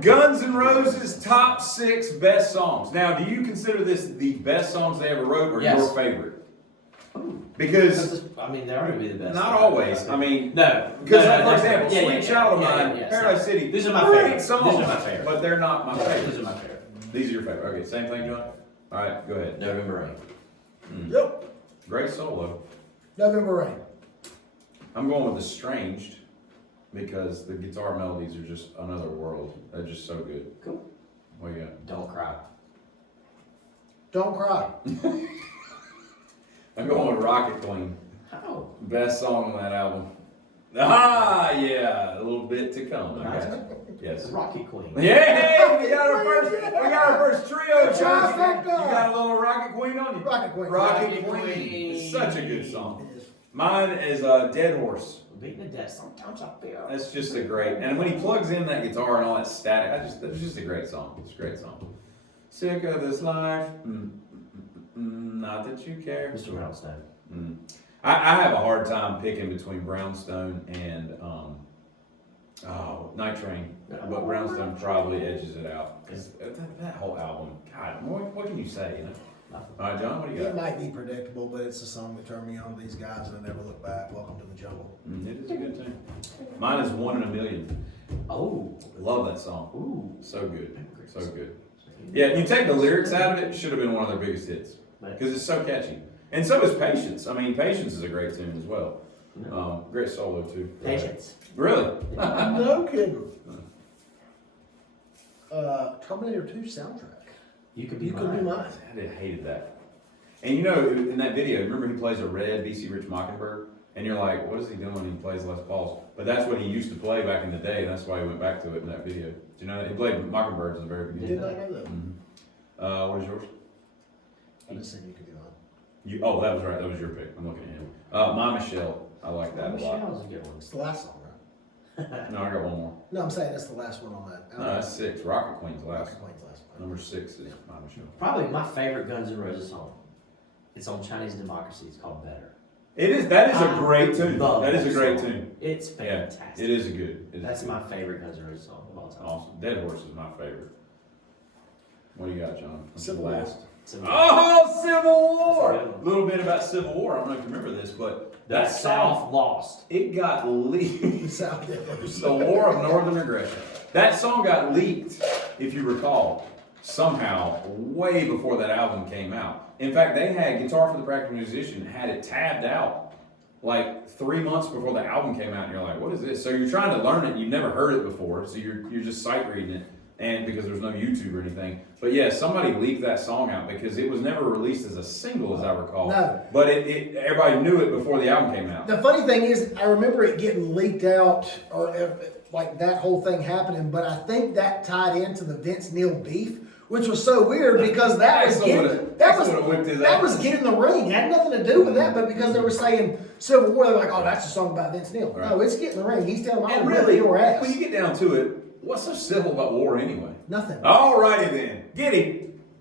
Guns N' Roses top 6 best songs. Now, do you consider this the best songs they ever wrote, or Yes. your favorite? Because I mean, they're going to be the best. not always. I mean, No. because no, for example, yeah, Sweet yeah, Child of yeah, Mine, yeah, Paradise City, These are my great favorite. songs, These are my favorite. but they're not my favorite. These are my favorite. These are your favorite. Okay, same thing, John. All right, go ahead. November Rain. Yep. Great solo. November Rain. I'm going with Estranged because the guitar melodies are just another world. They're just so good. Cool. What you got? Don't cry. Don't cry. I'm going with Rocket Queen. Oh. Best song on that album. Ah, yeah, a little bit to come. I got you. Yes. Rocky Queen. Yeah, we got our first trio. John. You Trifecta. got a little Rocket Queen on you. Rocket Queen. Rocket Rocket Queen. Queen. It's such a good song. It is. Mine is Dead Horse. Beating the death. Sometimes I feel. That's just a great, and when he plugs in that guitar and all that static, that's just a great song. It's a great song. Sick of this life, not that you care. Mr. Brownstone. I have a hard time picking between Brownstone and Night Train, but Brownstone probably edges it out because that whole album. God, what can you say? You know. All right, John, what do you It got? might be predictable, but it's a song that turned me on to these guys and I never look back. Welcome to the jungle. It is a good tune. Mine is 1 in a Million. Oh. Love that song. Ooh. So good, so good. Yeah, you take the lyrics out of it, should have been one of their biggest hits because it's so catchy. And so is Patience. I mean, Patience is a great tune as well. Great solo too. Patience. Really? No kidding. Terminator 2 soundtrack. You could be You could be mine. I hated that. And you know, in that video, remember he plays a red BC Rich Mockingbird, and you're like, what is he doing? He plays Les Pauls, but that's what he used to play back in the day. And that's why he went back to it in that video. Do you know that he played Mockingbirds in the very Did beginning? not know that. What is yours? I just said you could be mine. Oh, that was right. That was your pick. I'm looking at him. My Michelle. I like that a lot. Michelle's a good one. It's the last song, right? No, I got one more. No, I'm saying that's the last one on that. No, that's 6. Rocket Queen's last. Rocket Queen's last one. Number 6 is My Michelle. Probably my favorite Guns N' Roses song. It's on Chinese Democracy. It's called Better. It is. That is a great tune. love That is a that great song. tune. It's Yeah, fantastic. it is a good. It is That's a good. my favorite Guns N' Roses song of all time. Awesome. Dead Horse is my favorite. What do you got, John? What's the Civil War. last? So, Oh, Civil War! That's a good A one. little bit about Civil War. I don't know if you remember this, but that that South song, lost. it got leaked. The South Devils. The War of Northern Aggression. That song got leaked, if you recall, somehow way before that album came out. In fact, they had Guitar for the Practical Musician had it tabbed out like 3 months before the album came out, and you're like, what is this? So you're trying to learn it, you've never heard it before, so you're just sight reading it, and because there's no YouTube or anything. But yeah, somebody leaked that song out because it was never released as a single, as I recall. No. But everybody knew it before the album came out. The funny thing is, I remember it getting leaked out, or like that whole thing happening, but I think that tied into the Vince Neil beef, which was so weird because that was getting the ring. It had nothing to do with that, but because they were saying Civil War, they're like, oh, that's a song about Vince Neil. Right. No, it's getting the ring. He's telling them, And I'm really, your ass. when you get down to it, what's so civil about war anyway? Nothing. Alrighty then, get him.